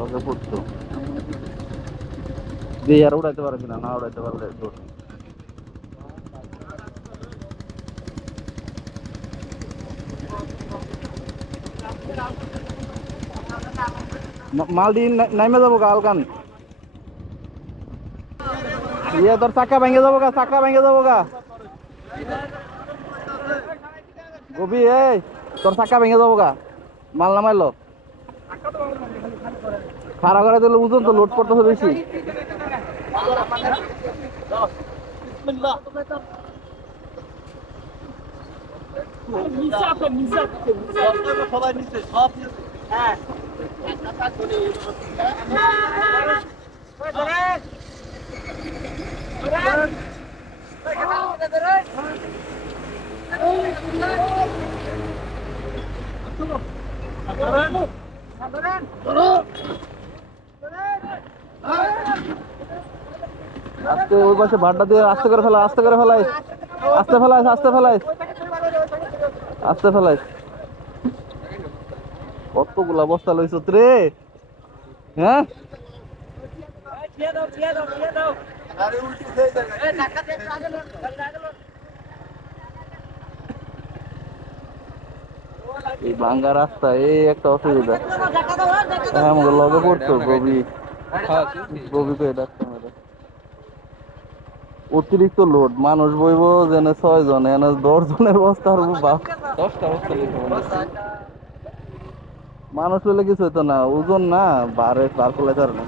লগে পড়তো দিয়ে আর উড়াইতে পারে কিনা, না উড়াইতে পারলে দৌড়। মাল দিয়ে নাইমে যাবো গা আলকান, ইয়ে তোর চাকা ভেঙে যাবো গা, চাকা ভেঙে যাবো গা গবি, এই তোর চাকা ভেঙে যাবো গা, মাল নামাইলো খাড়া করে দিলে ওজন তো লোড করতেছে বেশি। আস্তে ওই পাশে ভাড়টা দিয়ে আস্তে করে ফেলা, আস্তে করে ফেলাই, আস্তে ফেলাইস, আস্তে ফেলাইস, আস্তে ফেলাইস। কতগুলা বস্তা লইছ রে, হ্যাঁ এই ভাঙ্গা রাস্তা, এই একটা অসুবিধা। হ্যাঁ আমাকে লগে পড়তো গবি, গবি করে ডাকতাম। অতিরিক্ত লোড, মানুষ বইব যেন 6 জন, এনে 10 জনের বস্তা আর 10টা বস্তা লিখে মানুষ হইলে কিছু হইতো না, ওজন না বারে বার করলে না।